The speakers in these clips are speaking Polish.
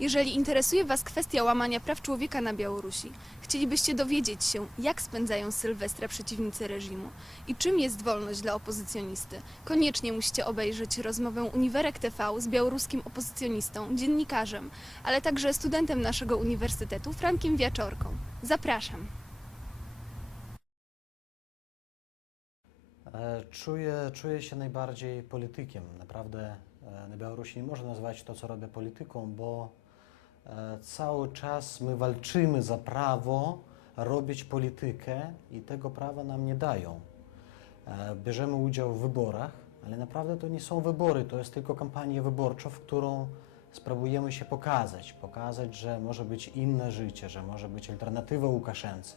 Jeżeli interesuje Was kwestia łamania praw człowieka na Białorusi, chcielibyście dowiedzieć się, jak spędzają Sylwestra przeciwnicy reżimu i czym jest wolność dla opozycjonisty, koniecznie musicie obejrzeć rozmowę Uniwerek TV z białoruskim opozycjonistą, dziennikarzem, ale także studentem naszego uniwersytetu Frankiem Wiaczorką. Zapraszam. Czuję się najbardziej politykiem. Naprawdę na Białorusi nie można nazwać to, co robię, polityką, bo cały czas my walczymy za prawo robić politykę i tego prawa nam nie dają. Bierzemy udział w wyborach, ale naprawdę to nie są wybory, to jest tylko kampania wyborcza, w którą spróbujemy się pokazać, że może być inne życie, że może być alternatywa Łukaszence.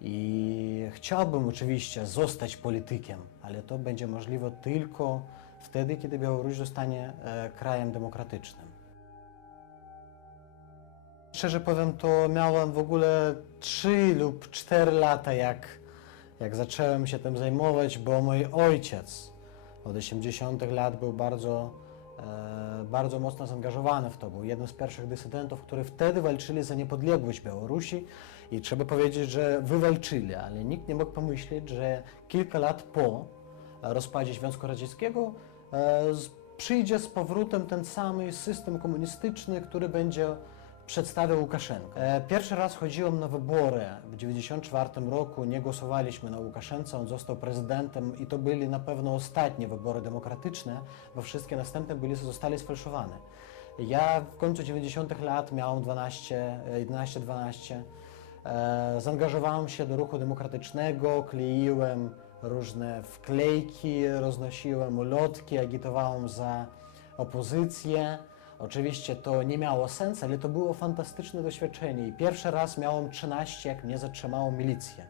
I chciałbym oczywiście zostać politykiem, ale to będzie możliwe tylko wtedy, kiedy Białoruś zostanie krajem demokratycznym. Szczerze powiem, to miałem w ogóle 3 lub 4 lata, jak zacząłem się tym zajmować, bo mój ojciec od 80 lat był bardzo mocno zaangażowany w to. Był jednym z pierwszych dysydentów, którzy wtedy walczyli za niepodległość Białorusi i trzeba powiedzieć, że wywalczyli, ale nikt nie mógł pomyśleć, że kilka lat po rozpadzie Związku Radzieckiego przyjdzie z powrotem ten sam system komunistyczny, który będzie przedstawiał Łukaszenko. Pierwszy raz chodziłem na wybory w 1994 roku, nie głosowaliśmy na Łukaszence, on został prezydentem i to byli na pewno ostatnie wybory demokratyczne, bo wszystkie następne zostali sfałszowane. Ja w końcu 90 lat miałem 11-12, zaangażowałem się do ruchu demokratycznego, kleiłem różne wklejki, roznosiłem ulotki, agitowałem za opozycję. Oczywiście to nie miało sensu, ale to było fantastyczne doświadczenie. I pierwszy raz miałem 13, jak mnie zatrzymała milicja.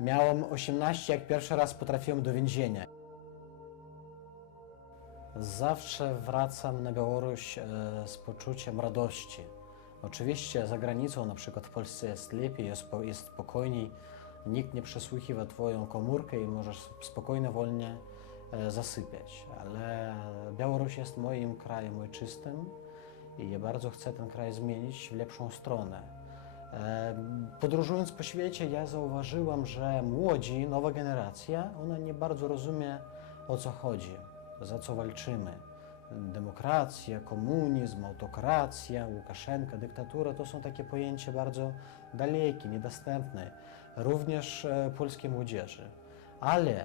Miałem 18, jak pierwszy raz potrafiłem do więzienia. Zawsze wracam na Białoruś z poczuciem radości. Oczywiście za granicą, na przykład w Polsce jest lepiej, jest spokojniej, nikt nie przesłuchiwa twoją komórkę i możesz spokojnie, wolnie zasypiać, ale Białoruś jest moim krajem ojczystym i ja bardzo chcę ten kraj zmienić w lepszą stronę. Podróżując po świecie, ja zauważyłam, że młodzi, nowa generacja, ona nie bardzo rozumie, o co chodzi, za co walczymy. Demokracja, komunizm, autokracja, Łukaszenka, dyktatura to są takie pojęcia bardzo dalekie, niedostępne, również polskiej młodzieży. Ale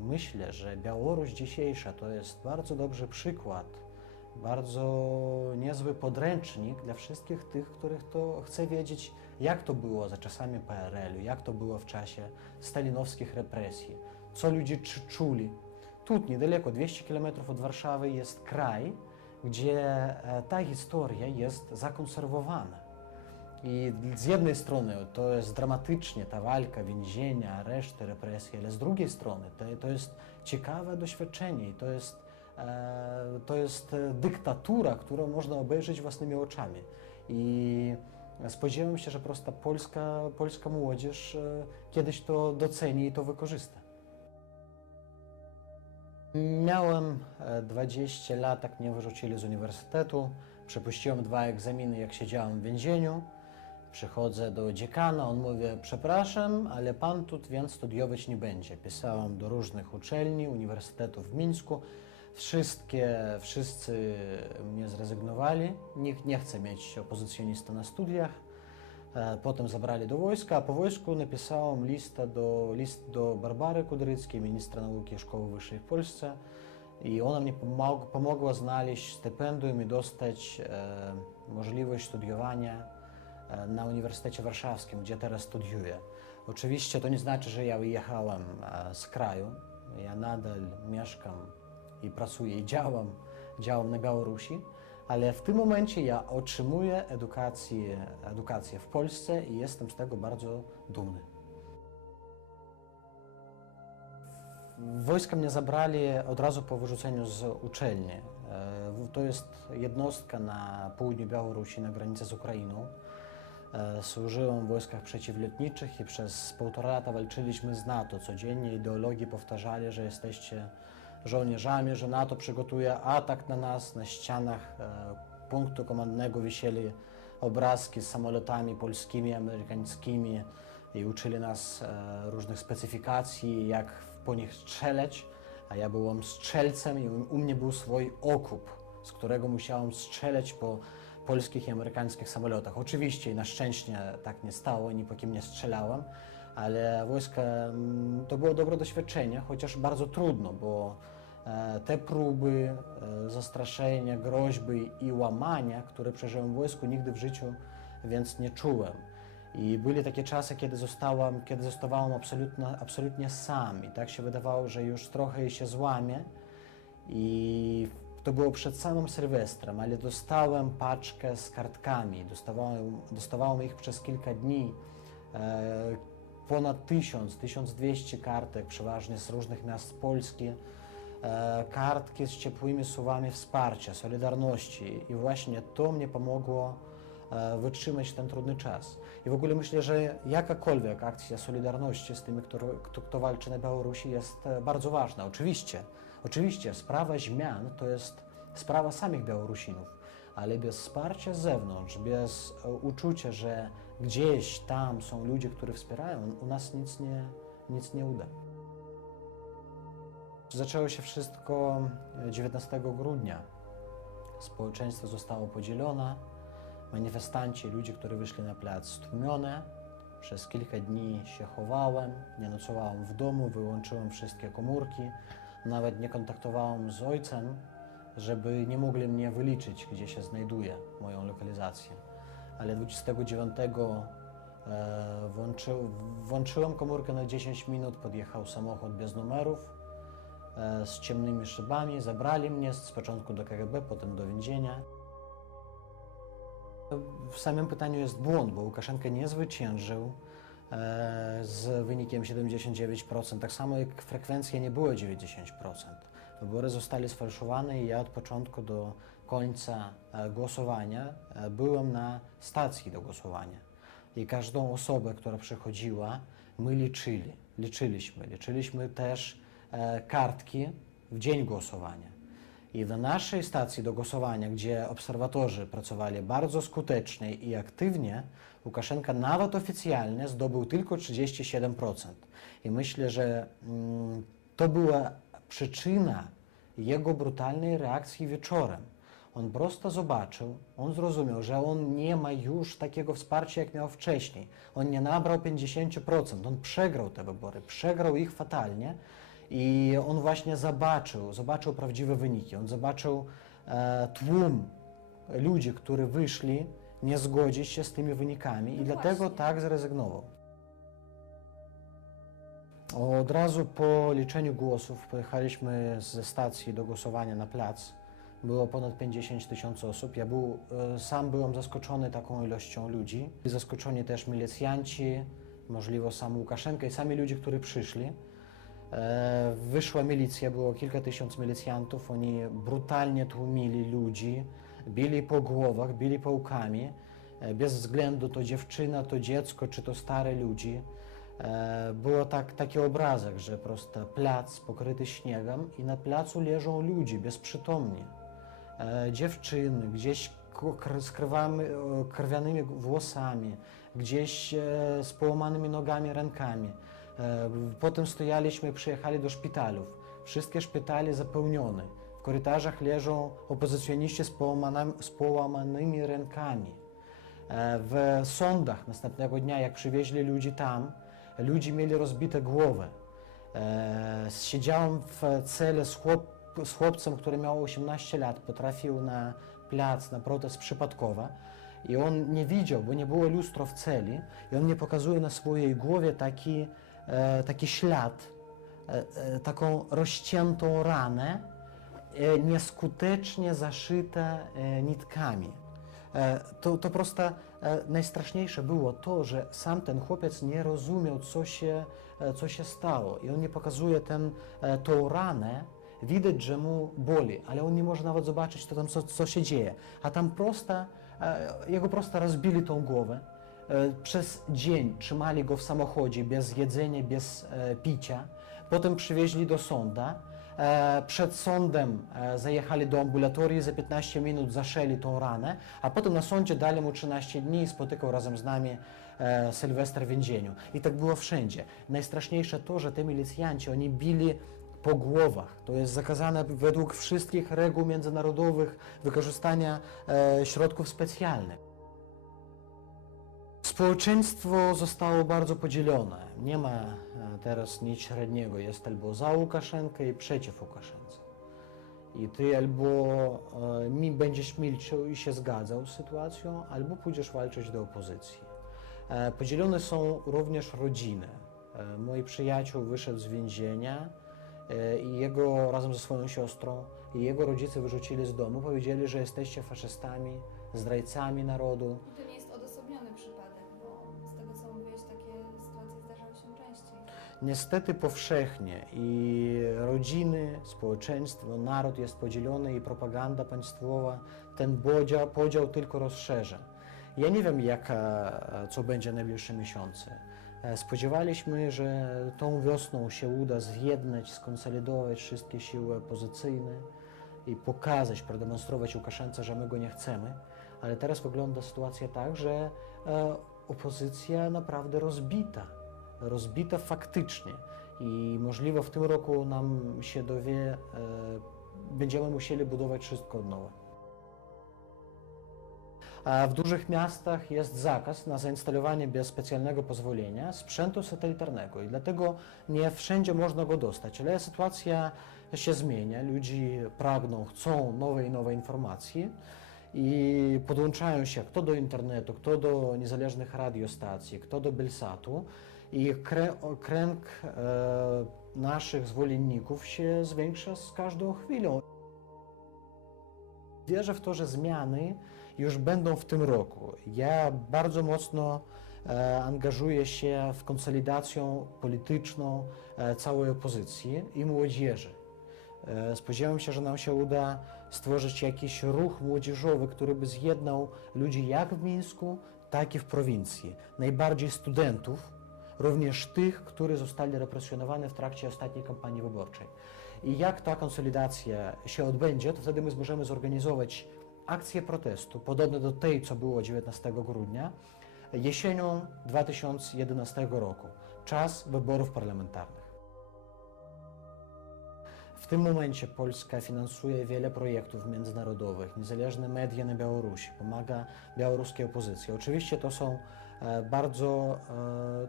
myślę, że Białoruś dzisiejsza to jest bardzo dobry przykład, bardzo niezły podręcznik dla wszystkich tych, których to chce wiedzieć, jak to było za czasami PRL-u, jak to było w czasie stalinowskich represji, co ludzie czuli. Tu niedaleko, 200 km od Warszawy jest kraj, gdzie ta historia jest zakonserwowana. I z jednej strony to jest dramatycznie, ta walka, więzienia, areszty, represje, ale z drugiej strony to jest ciekawe doświadczenie i to jest dyktatura, którą można obejrzeć własnymi oczami. I spodziewam się, że prosta polska młodzież kiedyś to doceni i to wykorzysta. Miałem 20 lat, jak mnie wyrzucili z uniwersytetu, przepuściłem 2 egzaminy, jak siedziałem w więzieniu. Przychodzę do dziekana, on mówi, przepraszam, ale pan tu więc studiować nie będzie. Pisałem do różnych uczelni, uniwersytetów w Mińsku. Wszyscy mnie zrezygnowali. Nikt nie chce mieć opozycjonista na studiach. Potem zabrali do wojska, a po wojsku napisałem list do Barbary Kudryckiej, ministra nauki i szkoły wyższej w Polsce. I ona mnie pomogła znaleźć stypendium i dostać możliwość studiowania na Uniwersytecie Warszawskim, gdzie teraz studiuję. Oczywiście to nie znaczy, że ja wyjechałem z kraju. Ja nadal mieszkam i pracuję i działam na Białorusi, ale w tym momencie ja otrzymuję edukację w Polsce i jestem z tego bardzo dumny. Wojska mnie zabrali od razu po wyrzuceniu z uczelni. To jest jednostka na południu Białorusi, na granicy z Ukrainą. Służyłem w wojskach przeciwlotniczych i przez 1,5 lata walczyliśmy z NATO. Codziennie ideologii powtarzali, że jesteście żołnierzami, że NATO przygotuje atak na nas. Na ścianach punktu komandnego wisieli obrazki z samolotami polskimi, amerykańskimi i uczyli nas różnych specyfikacji, jak po nich strzelać, a ja byłem strzelcem i u mnie był swój okup, z którego musiałem strzelać po polskich i amerykańskich samolotach. Oczywiście i na szczęście tak nie stało, ni po kim nie strzelałem, ale wojska to było dobre doświadczenie, chociaż bardzo trudno, bo te próby zastraszenia, groźby i łamania, które przeżyłem w wojsku, nigdy w życiu więc nie czułem. I były takie czasy, kiedy zostawałem absolutnie sam i tak się wydawało, że już trochę się złamię. I to było przed samym Sylwestrem, ale dostałem paczkę z kartkami, dostawałem ich przez kilka dni, ponad 1200 kartek, przeważnie z różnych miast Polski, kartki z ciepłymi słowami wsparcia, solidarności i właśnie to mnie pomogło wytrzymać ten trudny czas. I w ogóle myślę, że jakakolwiek akcja solidarności z tymi, kto walczy na Białorusi, jest bardzo ważna. Oczywiście sprawa zmian to jest sprawa samych Białorusinów, ale bez wsparcia z zewnątrz, bez uczucia, że gdzieś tam są ludzie, którzy wspierają, u nas nic nie uda. Zaczęło się wszystko 19 grudnia. Społeczeństwo zostało podzielone. Manifestanci, ludzie, którzy wyszli na plac, stłumione. Przez kilka dni się chowałem, nie nocowałem w domu, wyłączyłem wszystkie komórki. Nawet nie kontaktowałem z ojcem, żeby nie mogli mnie wyliczyć, gdzie się znajduje, moją lokalizację. Ale 29 włączyłem komórkę na 10 minut, podjechał samochód bez numerów, z ciemnymi szybami, zabrali mnie z początku do KGB, potem do więzienia. W samym pytaniu jest błąd, bo Łukaszenka nie zwyciężył z wynikiem 79%, tak samo jak frekwencja nie była 90%. Wybory zostały sfałszowane i ja od początku do końca głosowania byłem na stacji do głosowania. I każdą osobę, która przychodziła, my liczyliśmy też kartki w dzień głosowania. I na naszej stacji do głosowania, gdzie obserwatorzy pracowali bardzo skutecznie i aktywnie, Łukaszenka nawet oficjalnie zdobył tylko 37%. I myślę, że to była przyczyna jego brutalnej reakcji wieczorem. On prosto zobaczył, on zrozumiał, że on nie ma już takiego wsparcia, jak miał wcześniej. On nie nabrał 50%, on przegrał te wybory, przegrał ich fatalnie. I on właśnie zobaczył prawdziwe wyniki. On zobaczył tłum ludzi, którzy wyszli nie zgodzić się z tymi wynikami i dlatego tak zrezygnował. Od razu po liczeniu głosów pojechaliśmy ze stacji do głosowania na plac. Było ponad 50 000 osób. Sam byłem zaskoczony taką ilością ludzi. Zaskoczeni też milicjanci, możliwe sam Łukaszenka i sami ludzie, którzy przyszli. Wyszła milicja, było kilka tysięcy milicjantów, oni brutalnie tłumili ludzi, bili po głowach, bili pałkami, bez względu to dziewczyna, to dziecko, czy to stare ludzi. Było taki obrazek, że prosto plac pokryty śniegiem i na placu leżą ludzie bezprzytomni. Dziewczyny, gdzieś z krwianymi włosami, gdzieś z połamanymi nogami, rękami. Potem stojaliśmy i przyjechali do szpitalów. Wszystkie szpitale zapełnione. W korytarzach leżą opozycjoniści z połamanymi rękami. W sądach następnego dnia, jak przywieźli ludzi tam, ludzie mieli rozbite głowy. Siedziałem w celi z chłopcem, który miał 18 lat, potrafił na plac, na protest przypadkowo. I on nie widział, bo nie było lustra w celi. I on mnie pokazuje na swojej głowie taki ślad, taką rozciętą ranę, nieskutecznie zaszyte nitkami. To prosto najstraszniejsze było to, że sam ten chłopiec nie rozumiał, co się stało. I on mi pokazuje tą ranę, widać, że mu boli, ale on nie może nawet zobaczyć, co się dzieje. A tam jego prosto rozbili tą głowę. Przez dzień trzymali go w samochodzie bez jedzenia, bez picia. Potem przywieźli do sądu. Przed sądem zajechali do ambulatorii, za 15 minut zaszeli tą ranę, a potem na sądzie dali mu 13 dni i spotykał razem z nami Sylwester w więzieniu. I tak było wszędzie. Najstraszniejsze to, że te milicjanci, oni bili po głowach. To jest zakazane według wszystkich reguł międzynarodowych wykorzystania środków specjalnych. Społeczeństwo zostało bardzo podzielone. Nie ma teraz nic średniego. Jest albo za Łukaszenkę i przeciw Łukaszence. I ty albo będziesz milczał i się zgadzał z sytuacją, albo pójdziesz walczyć do opozycji. Podzielone są również rodziny. Mój przyjaciel wyszedł z więzienia i jego razem ze swoją siostrą i jego rodzice wyrzucili z domu, powiedzieli, że jesteście faszystami, zdrajcami narodu. I to nie jest odosobniony przypadek, bo z tego co mówiłeś, takie sytuacje zdarzały się częściej. Niestety powszechnie i rodziny, społeczeństwo, naród jest podzielony i propaganda państwowa ten podział tylko rozszerza. Ja nie wiem, co będzie najbliższe miesiące. Spodziewaliśmy, że tą wiosną się uda zjednać, skonsolidować wszystkie siły opozycyjne i pokazać, продемonstrować Łukaszence, że my go nie chcemy, ale teraz wygląda sytuacja tak, że opozycja naprawdę rozbita faktycznie i możliwe w tym roku nam się dowie, będziemy musieli budować wszystko od nowa. A w dużych miastach jest zakaz na zainstalowanie bez specjalnego pozwolenia sprzętu satelitarnego i dlatego nie wszędzie można go dostać, ale sytuacja się zmienia, ludzie pragną, chcą nowe informacji i podłączają się kto do internetu, kto do niezależnych radiostacji, kto do Belsatu i kręg naszych zwolenników się zwiększa z każdą chwilą. Wierzę w to, że zmiany już będą w tym roku. Ja bardzo mocno angażuję się w konsolidację polityczną całej opozycji i młodzieży. Spodziewam się, że nam się uda stworzyć jakiś ruch młodzieżowy, który by zjednał ludzi jak w Mińsku, tak i w prowincji. Najbardziej studentów, również tych, którzy zostali represjonowani w trakcie ostatniej kampanii wyborczej. I jak ta konsolidacja się odbędzie, to wtedy my możemy zorganizować akcję protestu, podobne do tej, co było 19 grudnia, jesienią 2011 roku, czas wyborów parlamentarnych. W tym momencie Polska finansuje wiele projektów międzynarodowych, niezależne media na Białorusi, pomaga białoruskiej opozycji. Oczywiście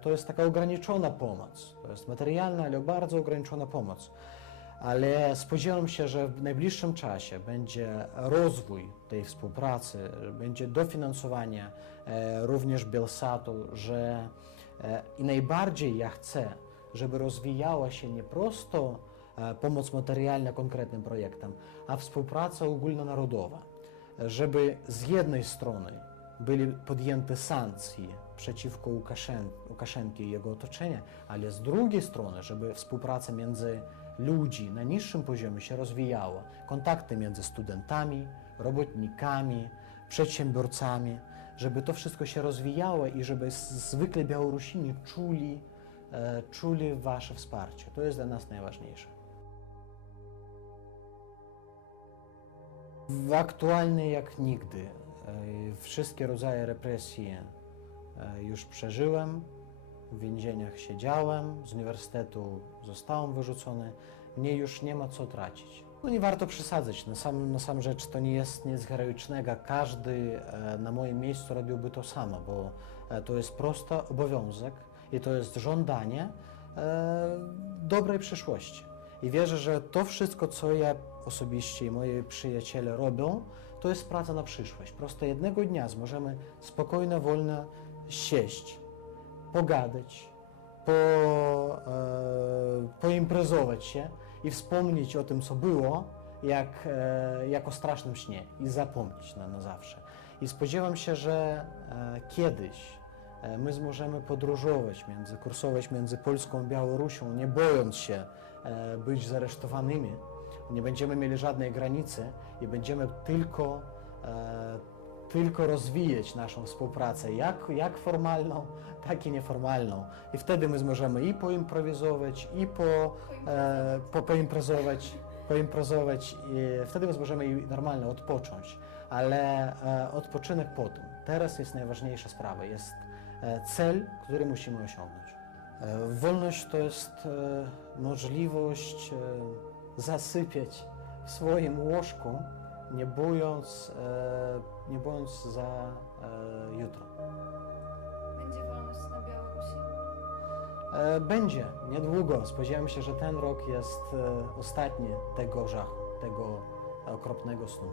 to jest taka ograniczona pomoc, to jest materialna, ale bardzo ograniczona pomoc. Ale spodziewam się, że w najbliższym czasie będzie rozwój tej współpracy, będzie dofinansowanie również Belsatu, i najbardziej ja chcę, żeby rozwijała się nie prosto pomoc materialna konkretnym projektom, a współpraca ogólnonarodowa, żeby z jednej strony były podjęte sankcje przeciwko Łukaszenki i jego otoczenia, ale z drugiej strony, żeby współpraca między ludzi na niższym poziomie się rozwijała, kontakty między studentami, robotnikami, przedsiębiorcami, żeby to wszystko się rozwijało i żeby zwykle Białorusini czuli wasze wsparcie. To jest dla nas najważniejsze. Aktualnie jak nigdy. Wszystkie rodzaje represji już przeżyłem, w więzieniach siedziałem, z uniwersytetu zostałem wyrzucony, mnie już nie ma co tracić. No nie warto przesadzać, na sam rzecz to nie jest nic heroicznego, każdy na moim miejscu robiłby to samo, bo to jest prosty obowiązek i to jest żądanie dobrej przyszłości. I wierzę, że to wszystko, co ja osobiście i moi przyjaciele robią, to jest praca na przyszłość. Prosto jednego dnia możemy spokojnie, wolno sieść, pogadać, poimprezować się i wspomnieć o tym, co było, jak o strasznym śnie i zapomnieć na zawsze. I spodziewam się, że kiedyś my możemy podróżować, kursować między Polską a Białorusią, nie bojąc się być zaresztowanymi. Nie będziemy mieli żadnej granicy i będziemy tylko tylko rozwijać naszą współpracę, jak formalną, tak i nieformalną. I wtedy my możemy i poimprowizować, i poimprowizować, i wtedy my możemy i normalnie odpocząć. Ale odpoczynek potem. Teraz jest najważniejsza sprawa, jest cel, który musimy osiągnąć. Wolność to jest możliwość zasypiać w swoim łóżku, nie bojąc za jutro. Będzie wolność na Białorusi? Będzie, niedługo. Spodziewam się, że ten rok jest ostatni tego żachu, tego okropnego snu.